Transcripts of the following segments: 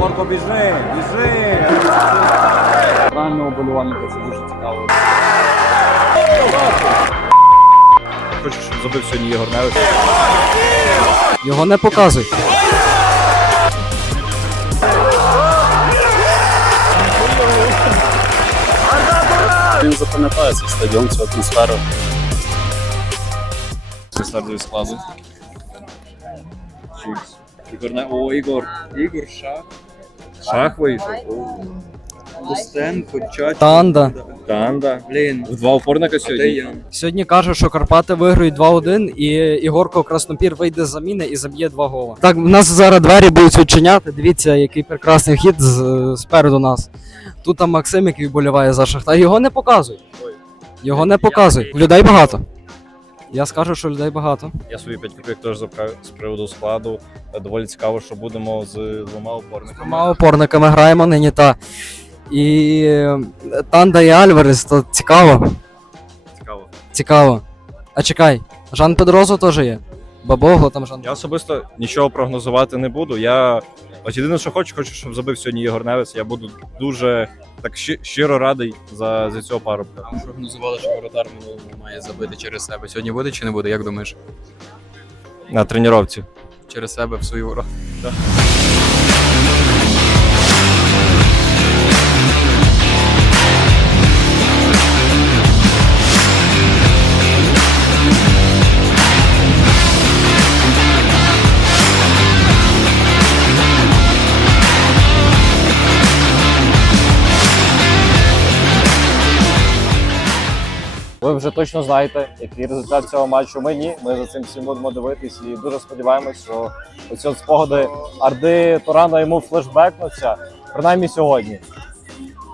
Єгорко, біжи, біжи. Реального болівальника це дуже цікаво. Хочу, щоб забив сьогодні Єгор Невич. Його не показуй. Він запам'ятає цей стадіон, цю атмосферу. Це стартовий складу. Ігор не... О, Ігор. Ігор Шах. Шах вийшов. Костенко, Чач. Танда. Танда. Блін, В два опорника сьогодні. Сьогодні кажуть, що Карпати виграють 2-1 і Ігорко Краснопір вийде з заміни і заб'є два гола. Так, в нас зараз двері будуть відчиняти. Дивіться, який прекрасний хід з, спереду нас. Тут там Максим, який вболіває за Шахтар. Його не показуй. Його не показуй. Людей багато. Я скажу, що людей багато. Я собі 5 копійок теж забрав з приводу складу. Е, Доволі цікаво, що будемо з двома опорниками. Двома опорниками граємо нині та. І е, Танда і Альварес, то цікаво. Цікаво. Цікаво. А чекай, Жан Педрозо теж є. Бабогло там Жан. Я особисто нічого прогнозувати не буду. Я ось єдине, що хочу, хочу, щоб забив сьогодні Єгор Невець. Я буду дуже так щи- щиро радий за, за цього парубка. Там прогнозували, що воротар має забити через себе. Сьогодні буде чи не буде, як думаєш? На тренувці. Через себе в свої ворота. Ви вже точно знаєте, який результат цього матчу. Ми ні. Ми за цим всім будемо дивитись і дуже сподіваємось, що оці от спогади Арди Турана йому флешбекнуться, принаймні сьогодні.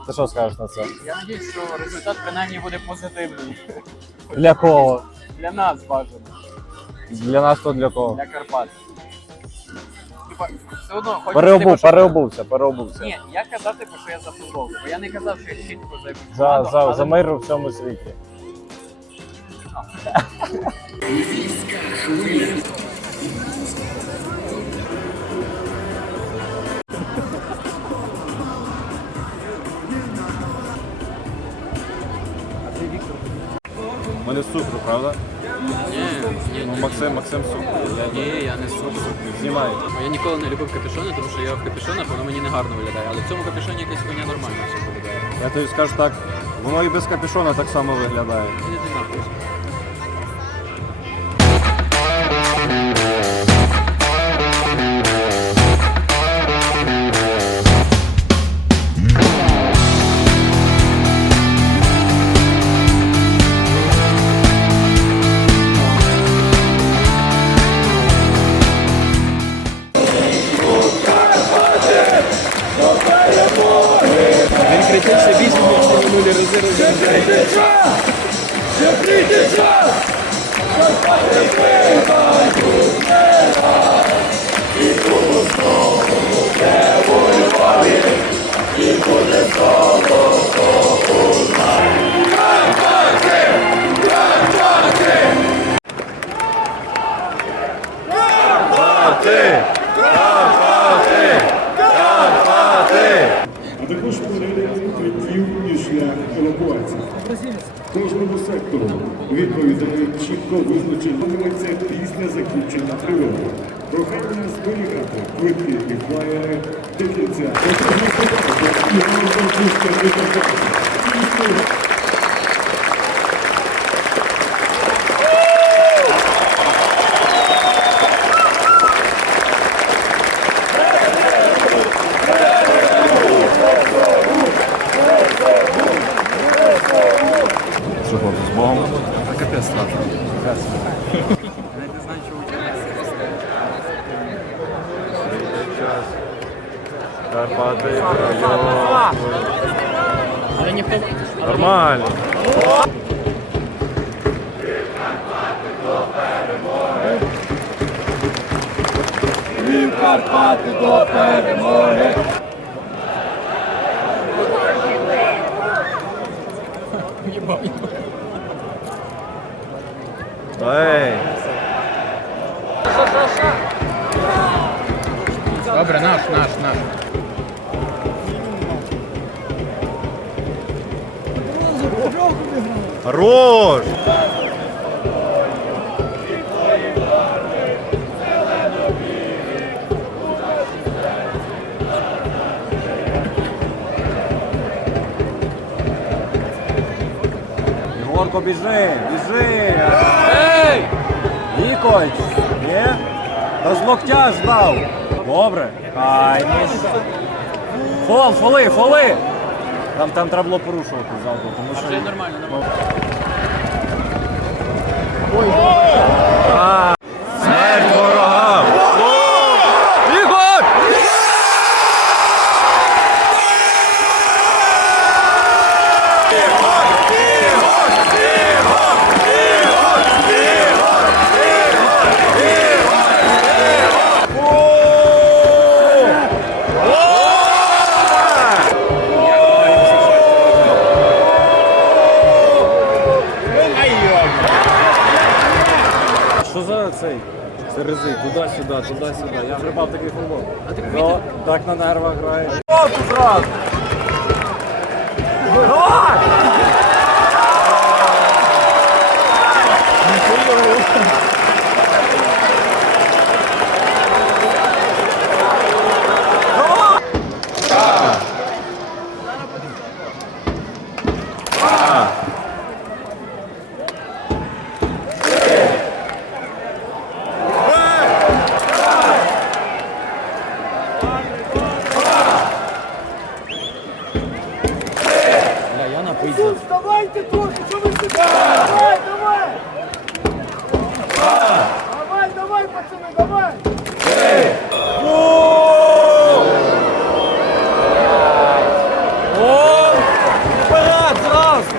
Ти що скажеш на це? Я надіюсь, що результат принаймні буде позитивний. Для кого? Для нас бажано, Для нас то для кого? для Карпат. Все одно хочу Переобув, типу, переобувся, переобувся. Ні, я казав, типу, що я за футбол. Бо я не казав, що я чітко за якусь За, команду, за, але- за мир у всьому світі. У мене цукру, правда? Ні, ні, Ну, Максим, Максим. Я ні, я не супер. знімаю. Я ніколи не любив капюшони, тому що я в капюшонах, воно мені не гарно виглядає. Але в цьому капюшоні якась хуйня нормально все виглядає. Я тобі скажу так, воно і без капюшона так само виглядає. Іди ти нахуй. 見てください。Карпати. Але ніхто Нормально. Ей! Добре, наш, наш, наш. Хорош! Ігорко, біжи, біжи! Ей! Вікоч! Ні? Та з локтя ж дав! Добре. Ай, ні. Фол, фоли, фоли! Там, там треба було порушувати залку, тому А це нормально, нормально. Смерть Бля, я напився. Давайте трохи, що ви сидите? Давай, давай! Давай, давай, пацани, давай! Вперед, зразу!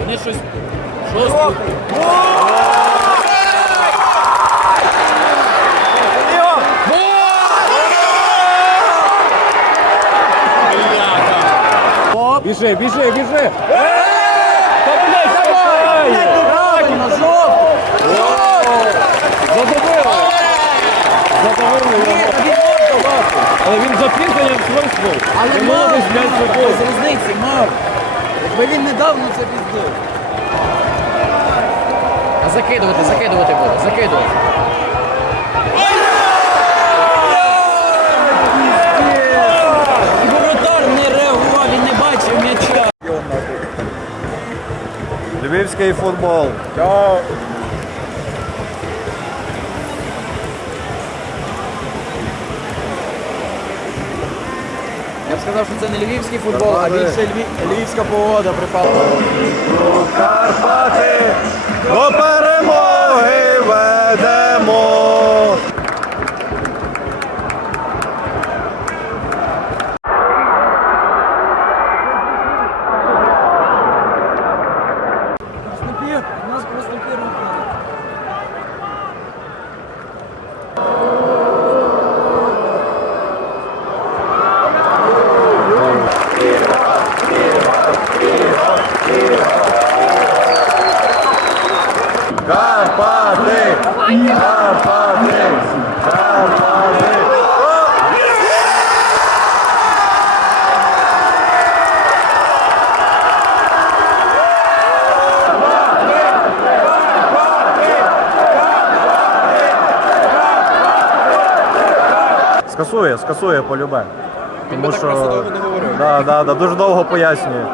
Вони щось жорстко. Біжи, біжи, біжи! Та блядь, давай! Правильно, жовто! Задавили! Задавили його! Але він запінкає в. Але мав, мав, без різниці, мав. Якби він недавно це піздив. А закидувати, закидувати буде, закидувати. Львівський футбол. Я б сказав, що це не львівський футбол, а більше льві... львівська погода припала. Карпати до перемоги ведемо. Скасує, скасує полюбе. Тому що не да, да, да, дуже довго пояснює.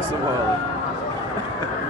Isso, mano.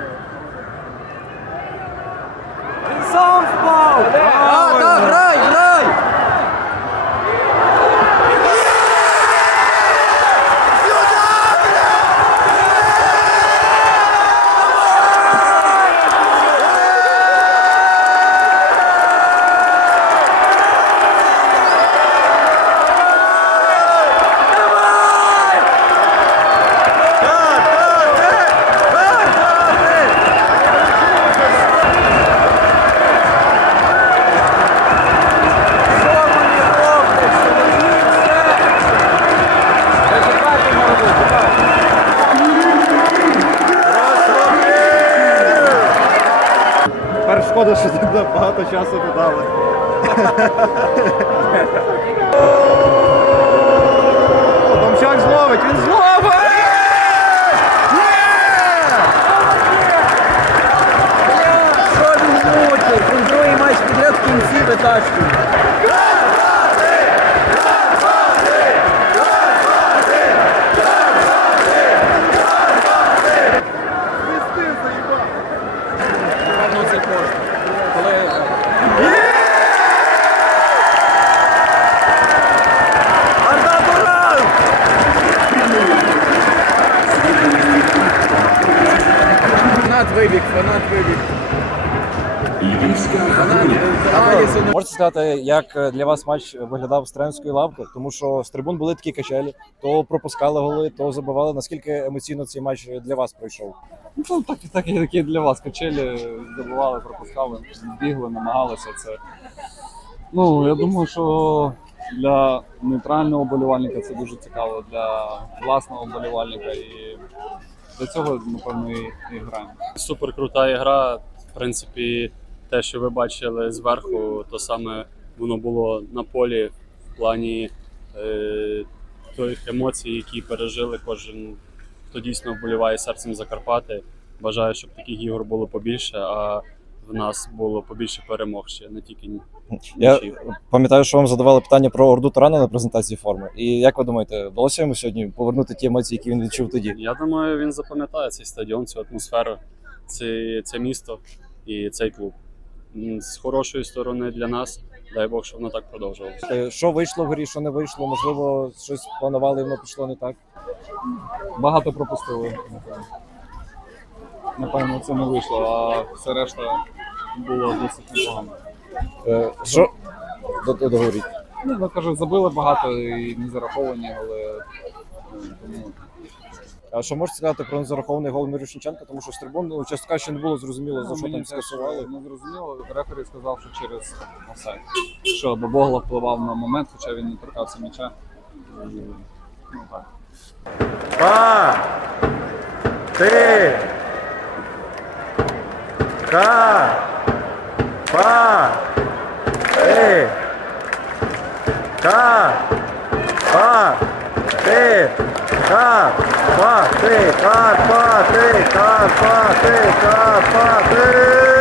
Сказати, як е, для вас матч виглядав з тренерської лавки? Тому що з трибун були такі качелі, то пропускали голи, то забивали. Наскільки емоційно цей матч для вас пройшов? Ну, так, так, як і для вас. Качелі забували, пропускали, бігли, намагалися це. Ну, я думаю, що для нейтрального болівальника це дуже цікаво, для власного болівальника і для цього, напевно, і, і граємо. Супер крута ігра. В принципі, те, що ви бачили зверху, то саме воно було на полі в плані е, тих емоцій, які пережили кожен, хто дійсно вболіває серцем за Карпати. Бажаю, щоб таких ігор було побільше, а в нас було побільше перемог ще, не тільки ні- Я пам'ятаю, що вам задавали питання про Орду Тарана на презентації форми. І як ви думаєте, вдалося йому сьогодні повернути ті емоції, які він відчув тоді? Я думаю, він запам'ятає цей стадіон, цю атмосферу, це, це місто і цей клуб. З хорошої сторони для нас, дай Бог, щоб воно так продовжувалося. Е, Що вийшло в грі, що не вийшло? Можливо, щось планували, воно пішло не так. Багато пропустили, напевно. Напевно, це не вийшло, а все решта було досить непогано. Е, Що До- до- договоріть. Ну, я кажу, забили багато і не зараховані, але що можете сказати про незарахований гол Мірошниченка? Тому що з трибун ну, частка ще не було зрозуміло, за Ну, що мені там скасували. Не зрозуміло. Рефері сказав, що через офсайд. Що Бабогла впливав на момент, хоча він не торкався м'яча. Ну так. Па! Ти! Ка! Па! Ти! Ка! Па! Карпати, Карпати, Карпати, Карпати, Карпати.